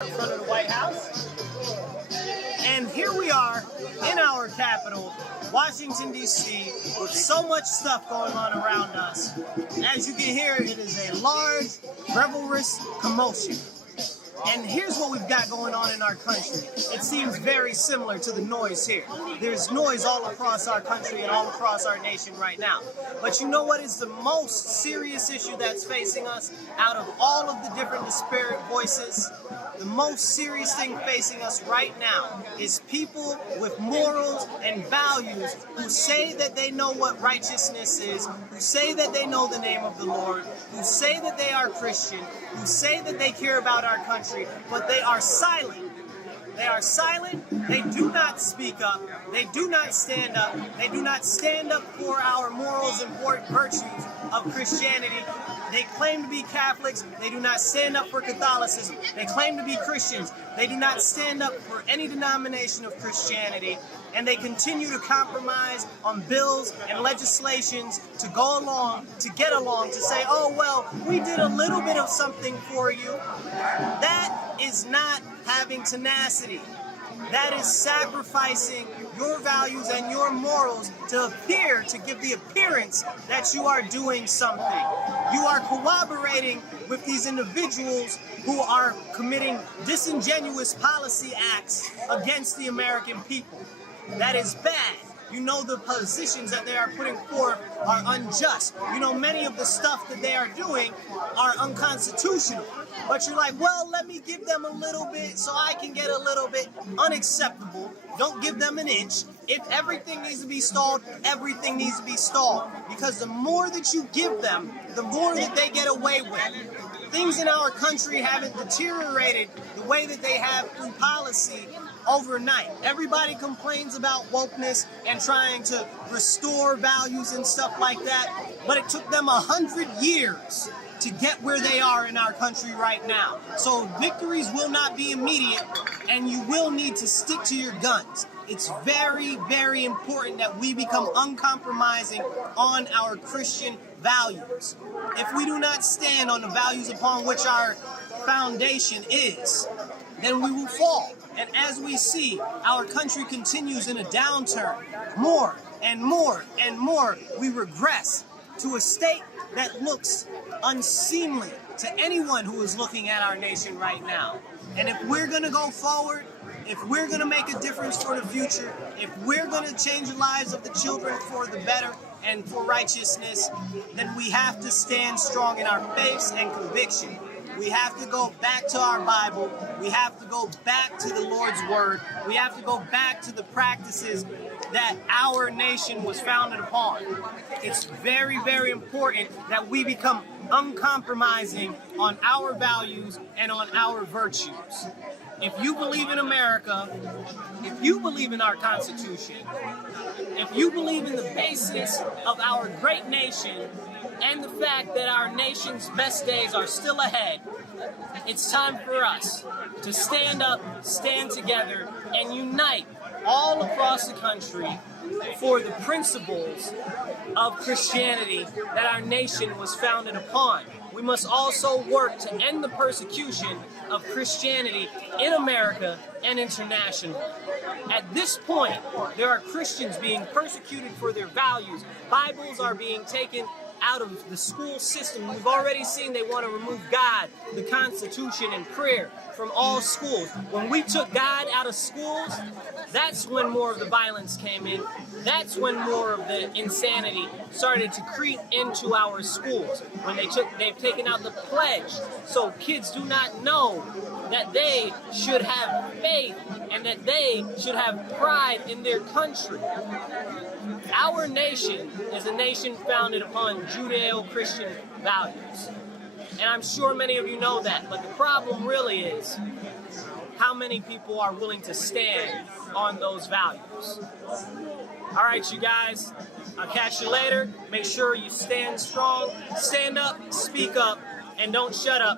In front of the White House. And here we are in our capital, Washington, D.C., with so much stuff going on around us. As you can hear, it is a large, revelrous commotion. And here's what we've got going on in our country. It seems very similar to the noise here. There's noise all across our country and all across our nation right now. But you know what is the most serious issue that's facing us out of all of the different disparate voices? The most serious thing facing us right now is people with morals and values who say that they know what righteousness is, who say that they know the name of the Lord, who say that they are Christian, who say that they care about our country, but they are silent. They are silent, they do not speak up, they do not stand up, they do not stand up for our morals and virtues of Christianity. They claim to be Catholics, they do not stand up for Catholicism. They claim to be Christians, they do not stand up for any denomination of Christianity. And they continue to compromise on bills and legislations to go along, to get along, to say, oh, well, we did a little bit of something for you. That is not having tenacity. That is sacrificing your values and your morals to give the appearance that you are doing something. You are cooperating with these individuals who are committing disingenuous policy acts against the American people. That is bad. You know the positions that they are putting forth are unjust. You know many of the stuff that they are doing are unconstitutional. But you're like, well, let me give them a little bit so I can get a little bit. Unacceptable. Don't give them an inch. If everything needs to be stalled, everything needs to be stalled. Because the more that you give them, the more that they get away with. Things in our country haven't deteriorated the way that they have through policy overnight. Everybody complains about wokeness and trying to restore values and stuff like that, but it took them 100 years to get where they are in our country right now. So victories will not be immediate, and you will need to stick to your guns. It's very, very important that we become uncompromising on our Christian values. If we do not stand on the values upon which our foundation is, then we will fall. And as we see, our country continues in a downturn. More and more and more, we regress to a state that looks unseemly to anyone who is looking at our nation right now. And if we're going to go forward, if we're going to make a difference for the future, if we're going to change the lives of the children for the better and for righteousness, then we have to stand strong in our faith and conviction. We have to go back to our Bible. We have to go back to the Lord's Word. We have to go back to the practices that our nation was founded upon. It's very, very important that we become uncompromising on our values and on our virtues. If you believe in America, if you believe in our Constitution, if you believe in the basis of our great nation and the fact that our nation's best days are still ahead, it's time for us to stand up, stand together, and unite all across the country for the principles of Christianity that our nation was founded upon. We must also work to end the persecution of Christianity in America and internationally. At this point, there are Christians being persecuted for their values. Bibles are being taken out of the school system. We've already seen they want to remove God, the Constitution, and prayer from all schools. When we took God out of schools, that's when more of the violence came in. That's when more of the insanity started to creep into our schools. When they've taken out the pledge, so kids do not know that they should have faith and that they should have pride in their country. Our nation is a nation founded upon Judeo-Christian values. And I'm sure many of you know that, but the problem really is how many people are willing to stand on those values. All right, you guys, I'll catch you later. Make sure you stand strong, stand up, speak up, and don't shut up.